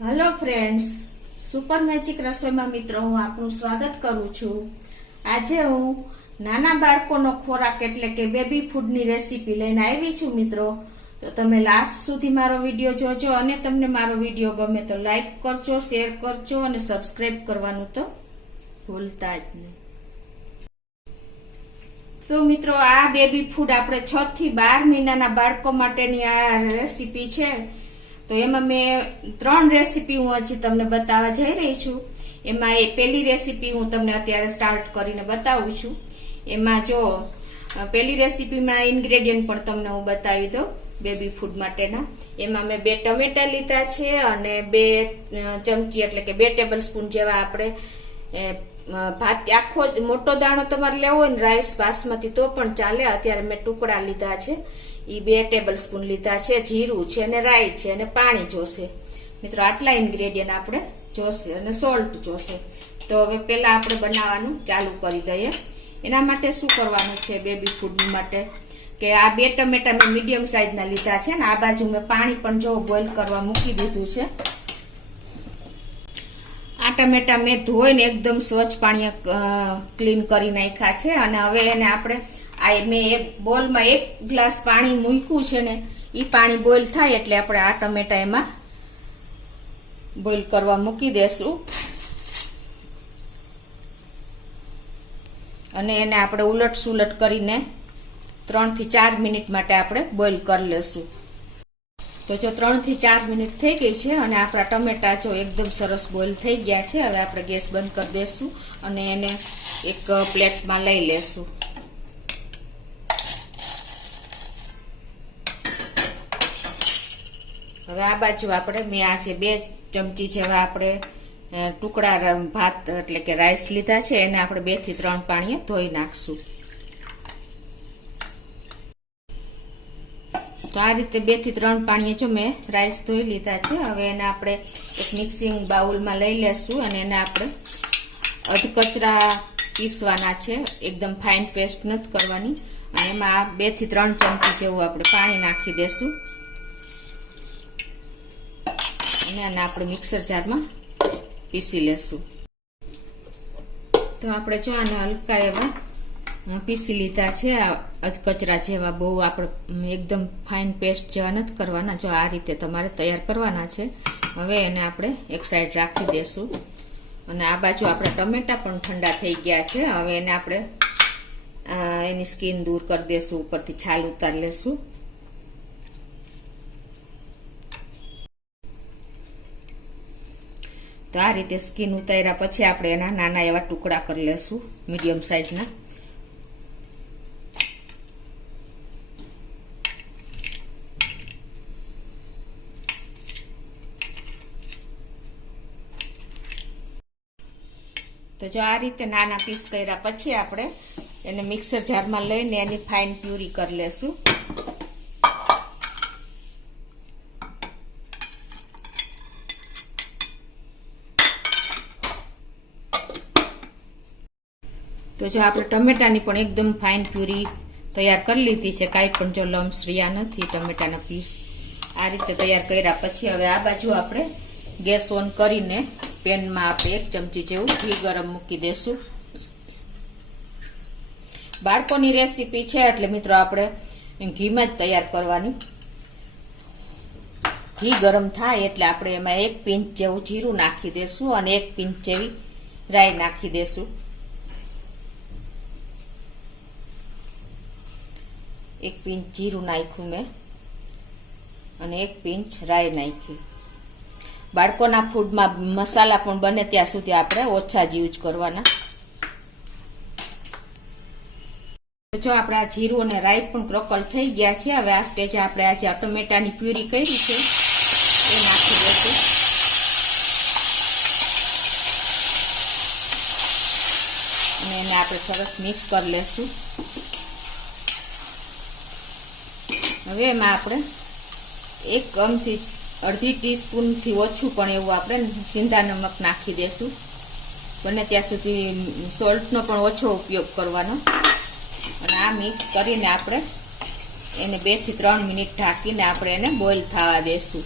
Hello friends, super magic રસોઈમાં મિત્રો હું આપનું સ્વાગત કરું છું। આજે હું નાના બાળકોનો ખોરાક એટલે કે બેબી ફૂડની રેસીપી લઈને આવી છું મિત્રો। તો તમે લાસ્ટ સુધી મારો વિડીયો જોજો અને તમને મારો વિડીયો ગમે તો લાઈક કરજો, શેર કરજો અને સબસ્ક્રાઇબ કરવાનું તો ભૂલતા જ નહીં। તો મિત્રો આ બેબી ફૂડ આપણે 6 થી 12 મહિનાના બાળકો માટેની આ રેસીપી છે। તો એમાં મેં 3 રેસીપી હું હજી તમને બતાવવા જઈ રહી છું। એમાં એ પહેલી રેસીપી હું તમને અત્યારે સ્ટાર્ટ કરીને બતાવું છું। એમાં જો પહેલી રેસીપીમાં ઇન્ગ્રેડિયન્ટ પણ તમને હું બતાવી દઉં બેબી ફૂડ માટેના। એમાં મેં 2 ટમેટા લીધા છે અને 2 ચમચી એટલે કે 2 ટેબલ સ્પૂન જેવા આપણે ભાત આખો મોટો દાણો તમારે લેવો હોય ને રાઈસ બાસમતી તો પણ ચાલે। અત્યારે મેં ટુકડા લીધા છે, ઈ 2 ટેબલ સ્પૂન લીધા છે। જીરું છે અને રાઈ છે અને પાણી જોશે મિત્રો। આટલા ઇન્ગ્રેડિયન્ટ આપણે જોશે અને સોલ્ટ જોશે। તો હવે પહેલા આપણે બનાવવાનું ચાલુ કરી દઈએ। એના માટે શું કરવાનું છે બેબી ફૂડ માટે કે આ 2 ટમેટા મેં મીડિયમ સાઈઝના લીધા છે ને આ બાજુ મેં પાણી પણ જો બોઇલ કરવા મૂકી દીધું છે। આ ટમેટા મેં ધોઈને એકદમ સ્વચ્છ પાણી ક્લીન કરી નાખ્યા છે અને હવે એને આપણે મેં એક બોલમાં 1 ગ્લાસ પાણી મૂક્યું છે ને ઈ પાણી બોઇલ થાય એટલે આપણે આ ટમેટા એમાં બોઇલ કરવા મૂકી દેશું અને એને આપણે ઉલટ સુલટ કરીને 3 થી 4 મિનિટ માટે આપણે બોઇલ કરી લેશું। તો જો 3 થી 4 મિનિટ થઈ ગઈ છે અને આપણા ટમેટા જો એકદમ સરસ બોઇલ થઈ ગયા છે। હવે આપણે ગેસ બંધ કરી દેશું અને એને એક પ્લેટમાં લઈ લેશું। હવે આ બાજુ આપણે મેં આજે 2 ચમચી જેવા આપણે ટુકડા ભાત એટલે કે રાઈસ લીધા છે એને આપણે 2 થી 3 પાણીએ ધોઈ નાખશું। તો આ રીતે 2 થી 3 પાણીએ જો મેં રાઈસ ધોઈ લીધા છે। હવે એને આપણે એક મિક્સિંગ બાઉલમાં લઈ લેશું અને એને આપણે અધકચરા પીસવાના છે, એકદમ ફાઇન પેસ્ટ નથી કરવાની। અને એમાં 2 થી 3 ચમચી જેવું આપણે પાણી નાખી દેશું અને આને આપણે મિક્સર જારમાં પીસી લેશું। તો આપણે જો આને હલકા એવા પીસી લીધા છે અધકચરા જેવા, બહુ આપણે એકદમ ફાઇન પેસ્ટ જેવા નથી કરવાના, જો આ રીતે તમારે તૈયાર કરવાના છે। હવે એને આપણે એક સાઈડ રાખી દેશું અને આ બાજુ આપણે ટમેટા પણ ઠંડા થઈ ગયા છે। હવે એને આપણે એની સ્કિન દૂર કરી દેશું, ઉપરથી છાલ ઉતારી લેશું। તો આ રીતે સ્કિન ઉતાર્યા પછી આપણે એના નાના એવા ટુકડા કરી લેશું મીડિયમ સાઈઝના। તો જો આ રીતે નાના પીસ કર્યા પછી આપણે એને મિક્સર જારમાં લઈને એની ફાઇન પ્યુરી કરી લેશું। તો જો આપણે ટમેટાની પણ એકદમ ફાઇન પ્યુરી તૈયાર કરી લીધી છે, કાંઈ પણ જો લમ્સ રહ્યા નથી ટમેટાના પીસ। આ રીતે તૈયાર કર્યા પછી હવે આ બાજુ આપણે ગેસ ઓન કરીને પેનમાં આપણે 1 ચમચી જેવું ઘી ગરમ મૂકી દેશું। બાળકોની રેસીપી છે એટલે મિત્રો આપણે ઘીમાં જ તૈયાર કરવાની। ઘી ગરમ થાય એટલે આપણે એમાં 1 પિંચ જેવું જીરું નાખી દેશું અને 1 પિંચ જેવી રાઈ નાખી દેશું। 1 પિંચ જીરું નાખ્યું મેં અને 1 પિંચ રાઈ નાખી। બાળકોના ફૂડમાં મસાલા પણ બને ત્યાં સુધી આપણે ઓછા જ યુઝ કરવાના। જો આપણા જીરું અને રાઈ પણ ક્રોકલ થઈ ગયા છે। હવે આ સ્ટેજે આપણે આજે ટમેટાની પ્યુરી કરી છે એ નાખી દઈશું અને એને આપણે સરસ મિક્સ કરી લેશું। હવે એમાં આપણે 1 અમથી અડધી ટીસ્પૂન થી ઓછું પણ એવું આપણે સિંધા નમક નાખી દેશું। બને ત્યાં સુધી સોલ્ટનો પણ ઓછો ઉપયોગ કરવાનો અને આ મિક્સ કરીને આપણે એને 2 થી 3 મિનિટ ઢાંકીને આપણે એને બોઇલ થવા દેશું।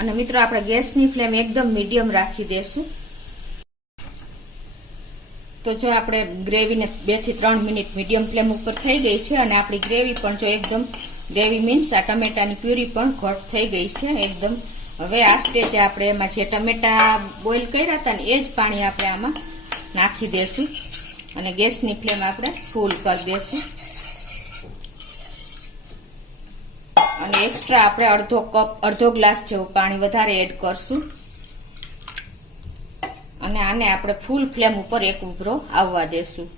અને મિત્રો આપણે ગેસની ફ્લેમ એકદમ મીડિયમ રાખી દેશું. તો જો આપણે ગ્રેવીને 2 થી 3 મિનિટ મીડિયમ ફ્લેમ ઉપર થઈ ગઈ છે અને આપણી ગ્રેવી પણ જો એકદમ ગ્રેવી મીન્સ આ ટમેટાની પ્યુરી પણ ઘટ થઈ ગઈ છે એકદમ. હવે આ સ્ટેજે આપણે એમાં જે ટમેટા બોઇલ કર્યા હતા ને એ જ પાણી આપણે આમાં નાખી દેશું અને ગેસની ફ્લેમ આપણે ફૂલ કરી દેશું. અને એક્સ્ટ્રા આપણે અડધો ગ્લાસ જેવું પાણી વધારે એડ કરશું અને આને આપણે ફૂલ ફ્લેમ ઉપર એક ઉભરો આવવા દેશું.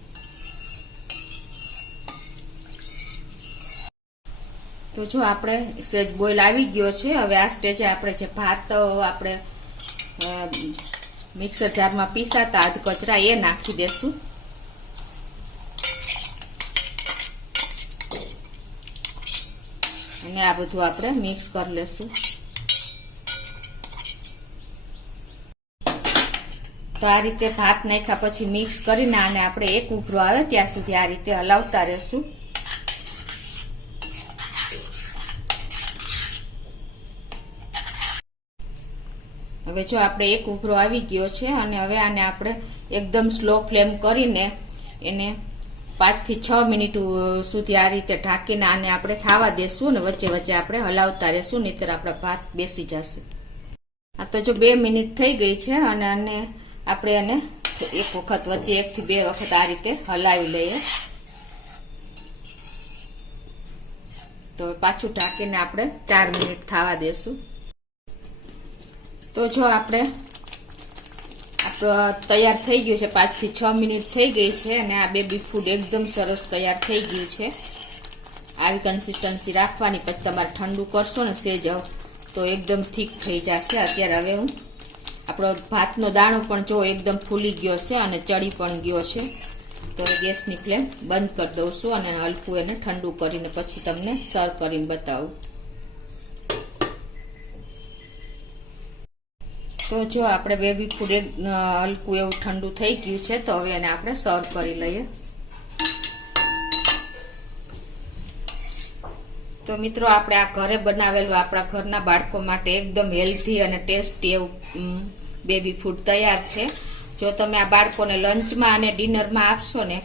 તો જો આપણે સેજ બોઇલ આવી ગયો છે. હવે આ સ્ટેજે આપણે જે ભાત આપણે મિક્સર જારમાં પીસાતા અધ કચરા એ નાખી દેશું. અને આ બધું આપણે મિક્સ કરી લેશું. તો આ રીતે ભાત નાખ્યા પછી મિક્સ કરીને આને આપણે એક ઉભરો આવે ત્યાં સુધી આ રીતે હલાવતા રહેશું. હવે જો આપણે એક ઉભરો આવી ગયો છે અને હવે આને આપણે એકદમ સ્લો ફ્લેમ કરીને એને 5 થી 6 મિનિટ સુધી આ રીતે ઢાંકીને આને આપણે થવા દેશું અને વચ્ચે વચ્ચે આપણે હલાવતા રહેશું, નહીંતર આપણા ભાત બેસી જશે. આ તો જો 2 મિનિટ થઈ ગઈ છે અને આને આપણે એને એક વખત વચ્ચે 1 થી 2 વખત આ રીતે હલાવી લઈએ. તો પાછું ઢાંકીને આપણે 4 મિનિટ થવા દેશું. તો જો આપણે તૈયાર થઈ ગયું છે. 5 થી 6 મિનિટ થઈ ગઈ છે અને આ બેબી ફૂડ એકદમ સરસ તૈયાર થઈ ગયું છે. આવી કન્સિસ્ટન્સી રાખવાની, પછી તમારે ઠંડુ કરશો ને સેજ તો એકદમ થીક થઈ જશે. અત્યારે હવે હું આપણો ભાતનો દાણો પણ જો એકદમ ફૂલી ગયો છે અને ચડી પણ ગયો છે. તો ગેસની ફ્લેમ બંધ કરી દઉં છું અને હલકું એને ઠંડુ કરીને પછી તમને સર્વ કરીને બતાવું. તો જો આપણે બેબી ફૂડ હલકું એવું ઠંડુ થઈ ગયું છે. તો હવે એને આપણે સર્વ કરી લઈએ. તો મિત્રો આપણે આ ઘરે બનાવેલું આપણા ઘરના બાળકો માટે એકદમ હેલ્ધી અને ટેસ્ટી એવું બેબી ફૂડ તૈયાર છે. જો તમે આ બાળકોને લંચમાં અને ડિનરમાં આપશો ને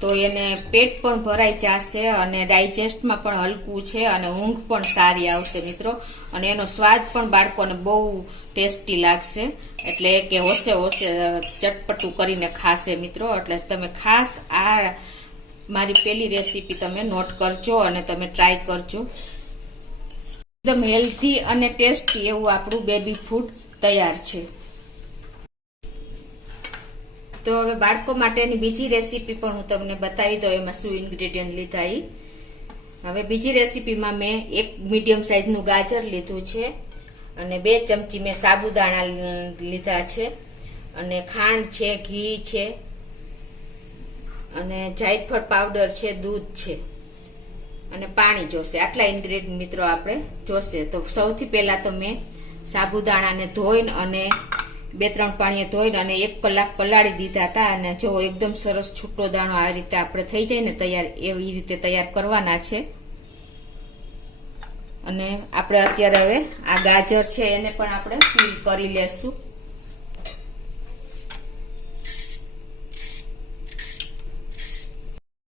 તો એને પેટ પણ ભરાઈ જશે અને ડાયજેસ્ટમાં પણ હલકું છે અને ઊંઘ પણ સારી આવશે મિત્રો. અને એનો સ્વાદ પણ બાળકોને બહુ ટેસ્ટી લાગશે, એટલે કે હોશે ચટપટું કરીને ખાશે મિત્રો. એટલે તમે ખાસ આ મારી પેલી રેસીપી તમે નોટ કરજો અને તમે ટ્રાય કરજો. એકદમ હેલ્ધી અને ટેસ્ટી એવું આપણું બેબી ફૂડ તૈયાર છે. તો હવે બાળકો માટેની બીજી રેસીપી પણ હું તમને બતાવી દઉં એમાં શું ઇન્ગ્રેડિયન્ટ લીધા એ. હવે બીજી રેસીપીમાં મેં એક મીડિયમ સાઈઝનું ગાજર લીધું છે અને 2 ચમચી મેં સાબુદાણા લીધા છે અને ખાંડ છે, ઘી છે અને જાયફળ પાવડર છે, દૂધ છે અને પાણી જોશે. આટલા ઇન્ગ્રેડિયન્ટ મિત્રો આપણે જોશે. તો સૌથી પહેલા તો મેં સાબુદાણાને ધોઈને અને 2-3 પાણીએ ધોઈને અને 1 કલાક પલાળી દીધા હતા. અને જો એકદમ સરસ છૂટો દાણો આ રીતે આપણે થઈ જાય ને તૈયાર, એવી રીતે તૈયાર કરવાના છે. અને આપણે અત્યારે હવે આ ગાજર છે એને પણ આપણે પીલ કરી લેશું.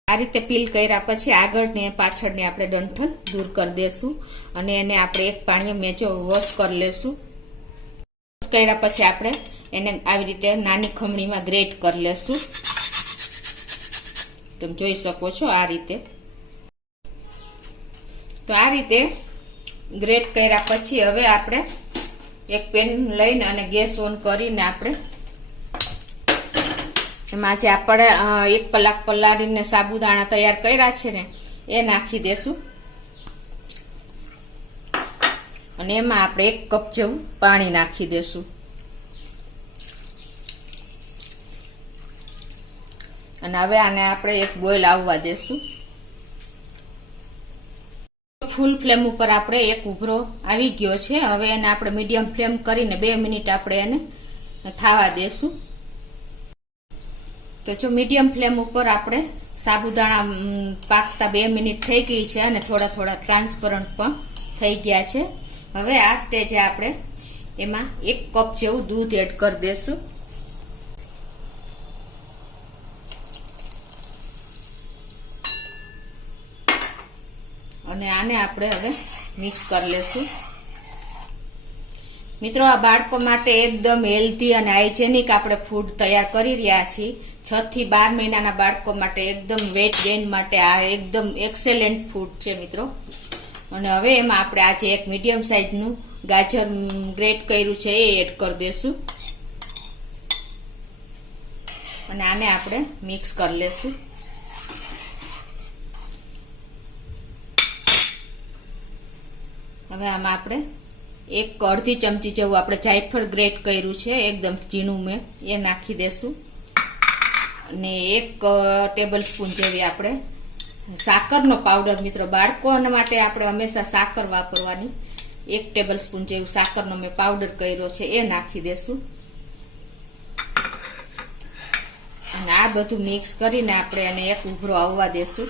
આ રીતે પીલ કર્યા પછી આગળ ને પાછળ ને આપણે ડંઠલ દૂર કરી દેશું અને એને આપણે 1 પાણીએ મેચો વોશ કરી લેશું. વોશ કર્યા પછી આપણે એને આવી રીતે નાની ખમણીમાં ગ્રેટ કરી લેશું. તમે જોઈ શકો છો આ રીતે. તો આ રીતે ગ્રેટ કર્યા પછી હવે આપણે એક પેન લઈને અને ગેસ ઓન કરીને આપણે એમાં જે આપણે 1 કલાક પલાળીને સાબુદાણા તૈયાર કર્યા છે ને એ નાખી દેશું અને એમાં આપણે 1 કપ જેવું પાણી નાખી દેશું અને હવે આને આપણે એક બોઇલ આવવા દેશું. ફૂલ ફ્લેમ ઉપર આપણે એક ઉભરો આવી ગયો છે. હવે એને આપણે મીડિયમ ફ્લેમ કરીને 2 મિનિટ આપણે એને થવા દેશું. તો જો મીડિયમ ફ્લેમ ઉપર આપણે સાબુદાણા પાકતા 2 મિનિટ થઈ ગઈ છે અને થોડા થોડા ટ્રાન્સપરન્ટ પણ થઈ ગયા છે. હવે આ સ્ટેજે આપણે એમાં 1 કપ જેવું દૂધ એડ કરી દેશું. અને આને આપણે હવે મિક્સ કરી લેશું. મિત્રો, આ બાળકો માટે એકદમ હેલ્ધી અને હાઇજેનિક આપણે ફૂડ તૈયાર કરી રહ્યા છીએ. 6 થી 12 મહિનાના બાળકો માટે એકદમ વેટ ગેઇન માટે આ એકદમ એક્સેલન્ટ ફૂડ છે મિત્રો. અને હવે એમાં આપણે આજે એક મીડિયમ સાઈઝનું ગાજર ગ્રેટ કર્યું છે એ એડ કરી દેશું. અને આને આપણે મિક્સ કરી લેશું. હવે આમાં આપણે 1 ચમચી જેવું આપણે જાયફળ ગ્રેટ કર્યું છે એકદમ ઝીણું મેં એ નાખી દેશું. અને 1 ટેબલ સ્પૂન જેવી આપણે સાકરનો પાવડર, મિત્રો બાળકોના માટે આપણે હંમેશા સાકર વાપરવાની. 1 ટેબલ સ્પૂન જેવું સાકરનો મેં પાવડર કર્યો છે એ નાખી દેશું. અને આ બધું મિક્સ કરીને આપણે એને એક ઉભરો આવવા દેશું.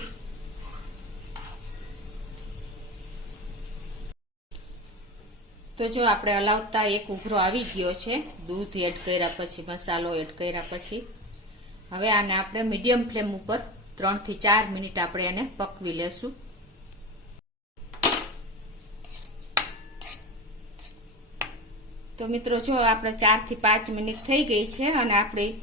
તો જો આપણે હલાવતા એક ઉભરો આવી ગયો છે દૂધ એડ કર્યા પછી, મસાલો એડ કર્યા પછી. હવે આને આપણે મીડિયમ ફ્લેમ ઉપર 3 થી 4 મિનિટ આપણે એને પકવી લેશું. તો મિત્રો જો આપણે 4 થી 5 મિનિટ થઈ ગઈ છે અને આપણી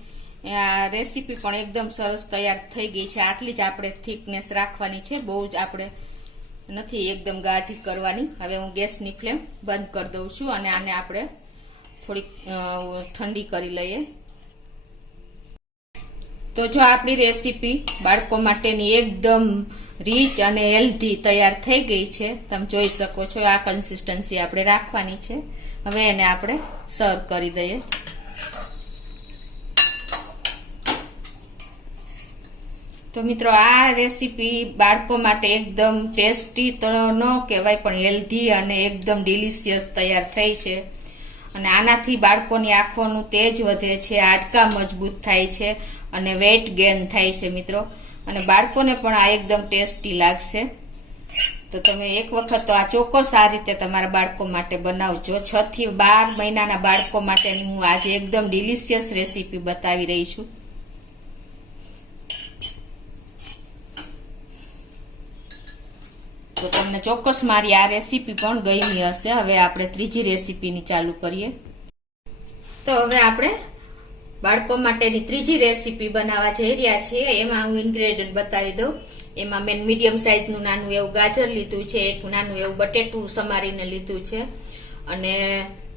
રેસીપી પણ એકદમ સરસ તૈયાર થઈ ગઈ છે. આટલી જ આપણે થિકનેસ રાખવાની છે, બહુ જ આપણે નથી એકદમ ગાઢી કરવાની. હવે હું ગેસની ફ્લેમ બંધ કરી દઉં છું અને આને આપણે થોડીક ઠંડી કરી લઈએ. તો જો આપણી રેસીપી બાળકો માટેની એકદમ રીચ અને હેલ્ધી તૈયાર થઈ ગઈ છે. તમે જોઈ શકો છો આ કન્સિસ્ટન્સી આપણે રાખવાની છે. હવે એને આપણે સર્વ કરી દઈએ. તો મિત્રો, આ રેસીપી બાળકો માટે એકદમ ટેસ્ટી તો ન કહેવાય પણ હેલ્ધી અને એકદમ ડિલિશિયસ તૈયાર થઈ છે. અને આનાથી બાળકોની આંખોનું તેજ વધે છે, હાડકાં મજબૂત થાય છે અને વેટ ગેઇન થાય છે મિત્રો. અને બાળકોને પણ આ એકદમ ટેસ્ટી લાગશે. તો તમે એક વખત તો આ ચોક્કસ આ રીતે તમારા બાળકો માટે બનાવજો. 6 થી 12 મહિનાના બાળકો માટેની હું આજે એકદમ ડિલિશિયસ રેસીપી બતાવી રહી છું. તો તમને ચોક્કસ મારી આ રેસીપી પણ ગમી હશે. હવે આપણે ત્રીજી રેસીપીની ચાલુ કરીએ. તો હવે આપણે બાળકો માટેની ત્રીજી રેસીપી બનાવવા જઈ રહ્યા છીએ. એમાં હું ઇન્ગ્રેડિયન્ટ બતાવી દઉં. એમાં મેં મીડિયમ સાઈઝનું નાનું એવું ગાજર લીધું છે, એક નાનું એવું બટેટું સમારીને લીધું છે, અને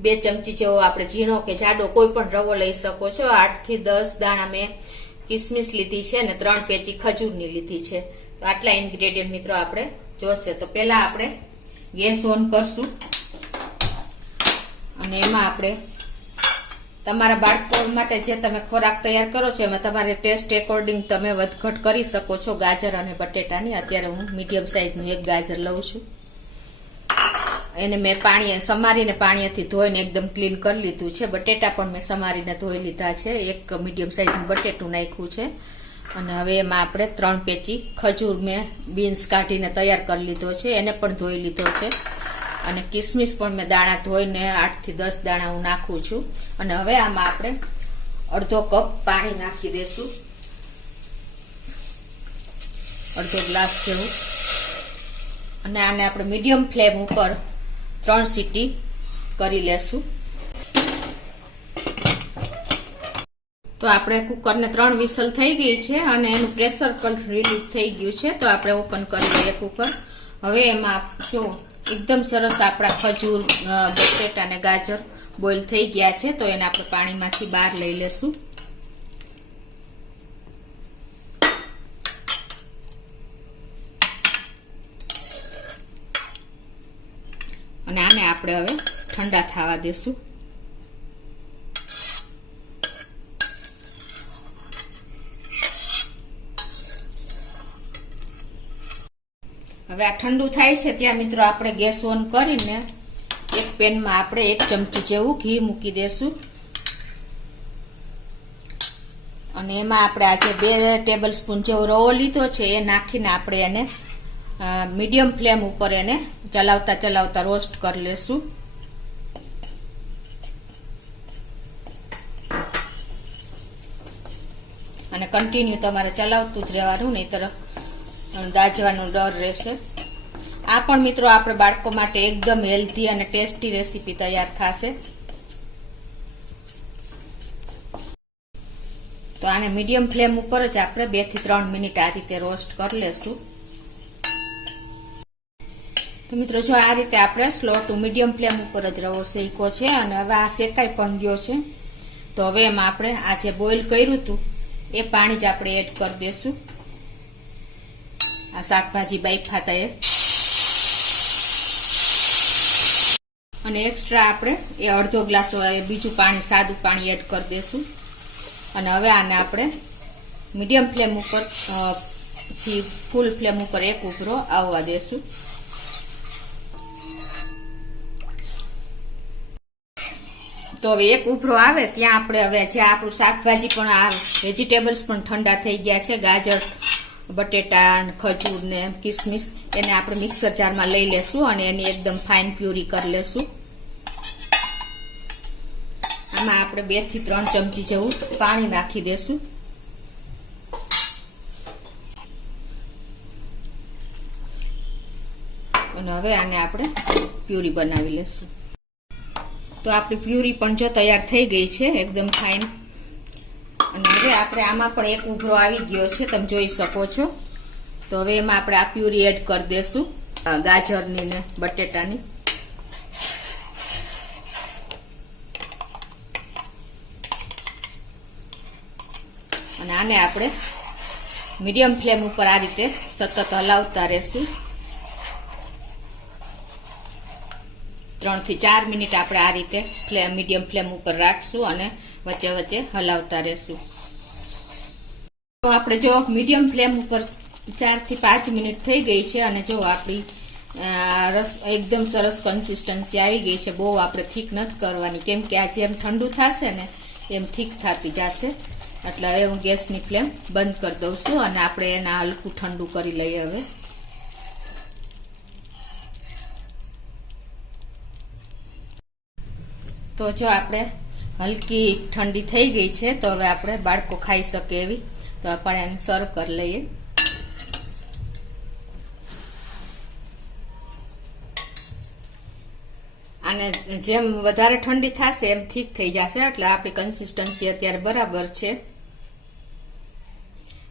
2 ચમચી જેવો આપણે ઝીણો કે જાડો કોઈ પણ રવો લઈ શકો છો. 8 થી 10 દાણા મેં કિસમિસ લીધી છે અને 3 પેચી ખજૂરની લીધી છે. તો આટલા ઇન્ગ્રેડિયન્ટ મિત્રો આપણે જોશે. તો પહેલા આપણે ગેસ ઓન કરશું અને એમાં આપણે તમારા બાળકો માટે જે તમે ખોરાક તૈયાર કરો છો એમાં તમારે ટેસ્ટ એકોર્ડિંગ તમે વધઘટ કરી શકો છો ગાજર અને બટેટાની. અત્યારે હું મીડિયમ સાઈઝનું એક ગાજર લઉં છું. એને મેં સમારીને પાણીથી ધોઈને એકદમ ક્લીન કરી લીધું છે. બટેટા પણ મેં સમારીને ધોઈ લીધા છે. એક મીડિયમ સાઈઝનું બટેટું નાખ્યું છે. અને હવે એમાં આપણે 3 પેચી ખજૂર મેં બીન્સ કાઢીને તૈયાર કરી લીધો છે, એને પણ ધોઈ લીધો છે. અને કિસમિસ પણ મેં દાણા ધોઈને 8 થી 10 દાણા હું નાખું છું. અને હવે આમાં આપણે અડધો કપ પાણી નાખી દેશું, અડધો ગ્લાસ જેવું. અને આને આપણે મીડિયમ ફ્લેમ ઉપર 3 સીટી કરી લેશું. તો આપણે કુકરને 3 વિસલ થઈ ગઈ છે અને એનું પ્રેશર પણ રિલીઝ થઈ ગયું છે. તો આપણે ઓપન કરી લઈએ કુકર. હવે એમાં જો એકદમ સરસ આપણા ખજૂર, બટેટા અને ગાજર બોઇલ થઈ ગયા છે. તો એને આપણે પાણીમાંથી બહાર લઈ લેશું. અને આને આપણે હવે ઠંડા થવા દેશું. હવે આ ઠંડુ થાય છે ત્યાં મિત્રો આપણે ગેસ ઓન કરીને એક પેનમાં આપણે 1 ચમચી જેવું ઘી મૂકી દેશું. અને એમાં આપણે આજે 2 ટેબલ સ્પૂન જેવો રવો લીધો છે એ નાખીને આપણે એને મીડિયમ ફ્લેમ ઉપર એને ચલાવતા રોસ્ટ કરી લેશું. અને કન્ટિન્યુ તમારે ચલાવતું જ રહેવાનું, નહીંતર દાજવાનો ડર રહેશે. આ પણ મિત્રો આપણે બાળકો માટે એકદમ હેલ્ધી અને ટેસ્ટી રેસીપી તૈયાર થશે. તો આને મીડિયમ ફ્લેમ ઉપર જ આપણે 2 થી 3 મિનિટ આ રીતે રોસ્ટ કરી લેશું. તો મિત્રો જો આ રીતે આપણે સ્લો ટુ મીડિયમ ફ્લેમ ઉપર જ રવો શેક્યો છે અને હવે આ શેકાઈ પણ ગયો છે. તો હવે એમાં આપણે આ જે બોઇલ કર્યું હતું એ પાણી જ આપણે એડ કરી દેશું. આ શાકભાજી બાફા હતા એ, અને એક્સ્ટ્રા આપણે એ અડધો ગ્લાસ બીજું પાણી, સાદું પાણી એડ કરી દેશું. અને હવે આને આપણે મીડિયમ ફ્લેમ ઉપર થી ફૂલ ફ્લેમ ઉપર એક ઉભરો આવવા દેશું. તો હવે એક ઉભરો આવે ત્યાં આપણે હવે જે આપણું શાકભાજી પણ આ વેજીટેબલ્સ પણ ઠંડા થઈ ગયા છે, ગાજર, બટેટા, ખજૂર ને કિસમિસ, એને આપણે મિક્સર જારમાં લઈ લેશું અને એની એકદમ ફાઇન પ્યુરી કરી લેશું. આમાં આપણે 2 થી 3 ચમચી જેવું પાણી નાખી દેશું. અને હવે આને આપણે પ્યુરી બનાવી લેશું. તો આપણી પ્યુરી પણ જો તૈયાર થઈ ગઈ છે એકદમ ફાઇન. અને હવે આપણે આમાં પણ એક ઉભરો આવી ગયો છે, તમે જોઈ શકો છો. તો હવે એમાં આપણે આ પ્યુરી એડ કરી દેશું, ગાજરની ને બટેટાની. અને આને આપણે મીડિયમ ફ્લેમ ઉપર આ રીતે સતત હલાવતા રહેશું. 3 થી 4 મિનિટ આપણે આ રીતે મીડિયમ ફ્લેમ ઉપર રાખશું અને વચ્ચે વચ્ચે હલાવતા રહેશું. તો આપણે જો મીડિયમ ફ્લેમ ઉપર 4 થી 5 મિનિટ થઈ ગઈ છે અને જો આપણી રસ એકદમ સરસ કન્સિસ્ટન્સી આવી ગઈ છે. બહુ આપણે થીક નથી કરવાની, કેમ કે આ જેમ ઠંડુ થશે ને એમ થીક થતી જશે. એટલે હવે હું ગેસની ફ્લેમ બંધ કરી દઉં છું અને આપણે એને હલકું ઠંડુ કરી લઈએ. હવે તો જો આપણે હલકી ઠંડી થઈ ગઈ છે, તો હવે આપણે બાળકો ખાઈ શકે એવી, તો આપણે એને સર્વ કરી લઈએ. અને જેમ વધારે ઠંડી થશે એમ ઠીક થઈ જશે. એટલે આપણી કન્સિસ્ટન્સી અત્યારે બરાબર છે.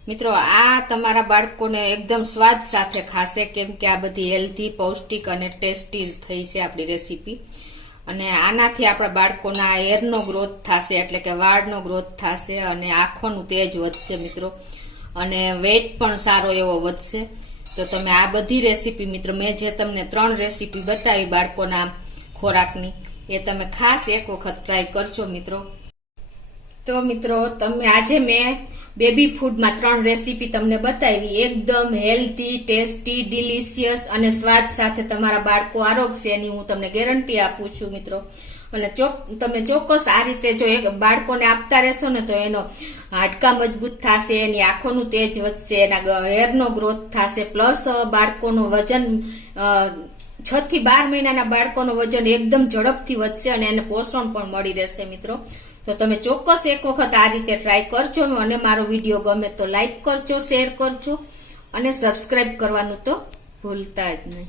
મિત્રો આ તમારા બાળકોને એકદમ સ્વાદ સાથે ખાશે, કેમ કે આ બધી હેલ્ધી, પૌષ્ટિક અને ટેસ્ટી થઈ છે આપણી રેસીપી. અને આનાથી આપણા બાળકોના હેરનો ગ્રોથ થશે, એટલે કે વાળનો ગ્રોથ થશે અને આંખોનું તેજ વધશે મિત્રો. અને વેઇટ પણ સારો એવો વધશે. તો તમે આ બધી રેસીપી મિત્રો, મેં જે તમને 3 રેસીપી બતાવી બાળકોના ખોરાકની, એ તમે ખાસ એક વખત ટ્રાય કરજો મિત્રો. તો મિત્રો તમે આજે મેં બેબી ફૂડમાં 3 રેસીપી તમને બતાવી, એકદમ હેલ્ધી, ટેસ્ટી, ડિલિશિયસ અને સ્વાદ સાથે તમારા બાળકો આરોગશે એની હું તમને ગેરંટી આપું છું મિત્રો. અને તમે ચોક્કસ આ રીતે જો એક બાળકોને આપતા રહેશો ને તો એનો હાડકા મજબૂત થશે, એની આંખોનું તેજ વધશે, એના હેરનો ગ્રોથ થશે, પ્લસ બાળકોનું વજન 6 થી 12 મહિનાના બાળકોનું વજન એકદમ ઝડપથી વધશે અને એને પોષણ પણ મળી રહેશે મિત્રો. તો તમે ચોક્કસ એક વખત આ રીતે ટ્રાય કરજો અને મારો વિડીયો ગમે તો લાઈક કરજો, શેર કરજો અને સબસ્ક્રાઇબ કરવાનું તો ભૂલતા જ નહીં.